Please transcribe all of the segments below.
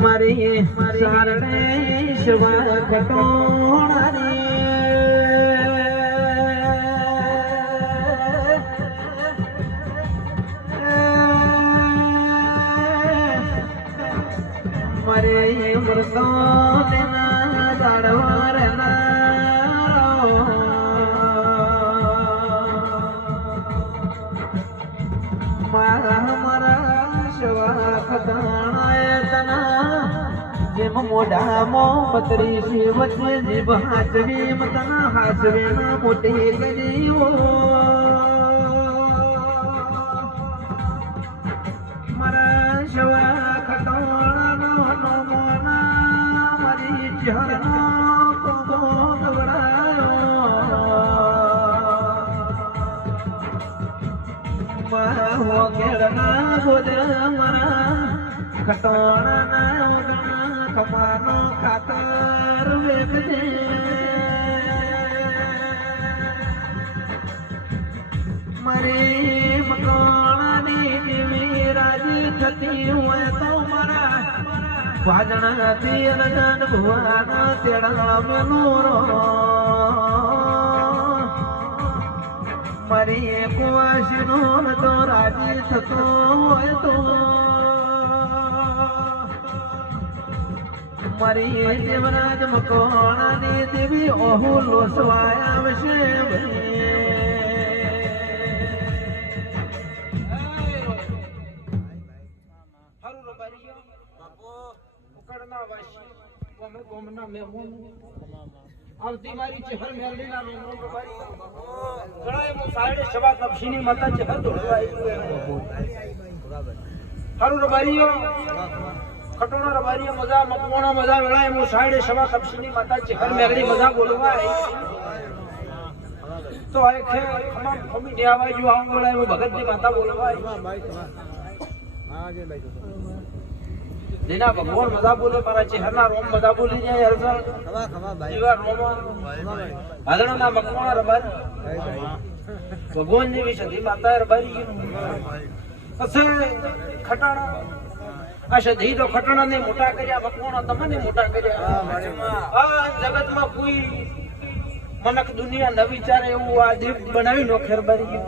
મારી સારણે શિવા ખટોણાની મારે મરતો તેના દાડવાર મારા શિવા ખટોણાએ તના જેમ મોઢામાં પતરી વચ્ચે જીભ હાચવી મતના હાચવે ના મોટી ગરીઓ મારા શિવા ખટોણાનો નમોના મારી ચરણો કોગો ગવડાયો માહો કેળના ગોદરા મારા ખટોણાના ઓગણા ખમાનો ખાતર વેગજે મારી મકોણાની દેવી રાજી થતી હોય તો મારા ભાજણાથી અનજન ભુવાના તેડા મેલુરો મારી કુવાશનો તો રાજી થતો હોય તો મારી દેવરાજ મકોણાની દેવી ઓહુ લોસવાય આવશે આવતી મારી ચહેર મેલડીના રોમ રોમ રબારી ગણાય મો સાડે સવા તપસીની માતા ચહેર દોડવાઈ હારું રબારીઓ ખટોણા રબારીઓ મજા મકવાણા મજા ગણાય મો સાડે સવા તપસીની માતા ચહેર મેલડી મજા બોલવાય તો આ ખે તમામ ફમી દેવાય જો આમ ગણાય મો ભગતની માતા બોલવાય હા જે ભાઈ દેના ભગવાન મજા બોલે મારા ચહેરના રોમ મજા બોલી જાય હરસર ખવા ખવા ભાઈ જીવા રોમ હાલણા મકવાણા રબારી ભગવાનની વિશે માતા રબારી અસે ખટાણા આ સધી તો ખટાણાને મોટા કર્યા મકવાણા તમને મોટા કર્યા આ જગતમાં કોઈ મનક દુનિયા ન વિચારે એવું આ દીપ બનાવી નો ખેરબારી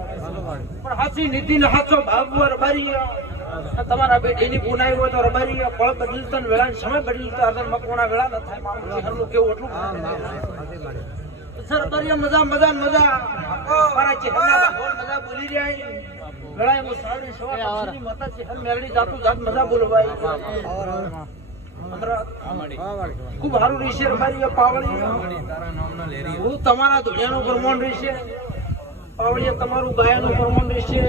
પણ હાચી નીતિ ને હાચો ભાવ રબારી તમારા બેટીની પુનાઈ હોય તો રબારી ફળ બદલતો ને વેળા સમય બદલતો અર્ધન મકવાણા વેળા ન થાય મારું ચહેરનું કેવું એટલું સર બરિયા મજા મજા મજા મારા ચહેરના ભગવાન મજા બોલી રહ્યા વેળા હું સાડે સવા પક્ષીની માતા ચહેર મેળડી જાતું જાત મજા બોલવાય ખૂબ સારું રહેશે રબારી પાવળી હું તમારા ધોળિયાનું પ્રમાણ રહેશે પાવળિયા તમારું ગાયાનું પ્રમાણ રહેશે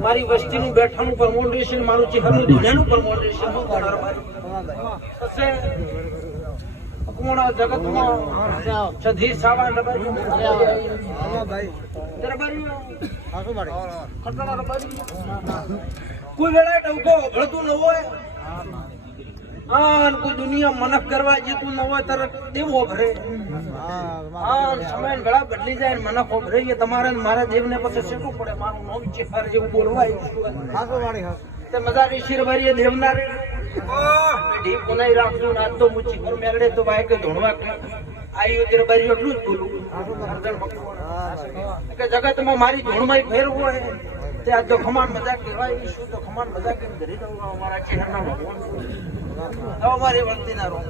મારી વસ્તીનું બેઠાનું પ્રમાણ રહેશે મારું ચહેરનું ધોળિયાનું પ્રમાણ રહેશે અકમોણા જગતમાં સધી સાવા રબારી કોઈ વેળા ટવકો ભળતું ન હોય આન કોઈ દુનિયા મનક કરવા જેતું ન હોય તર દેવો ભરે આન સમય ઘણા બદલી જાય ને મનક ભરે છે તમારે મારા દેવને પછી શેકવું પડે મારું નામ ચેહર જેવું બોલવાય તે મજા ઋષિર ભરીએ દેવના રે ઢી પુનાઈ રાખજો આજ તો મુચી પર મેરડે તો ભાઈ કે ધોણવા આયુ તેર ભરી એટલું જ બોલું કે જગતમાં મારી ધોણમાં ફેર હોય તે આજ તો ખમાન મજા કહેવાય શું તો ખમાન મજા કેમ ધરી દઉં મારા ચહેરના ભગવાન અમારી વળતીના રોમ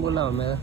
બોલાવો મેં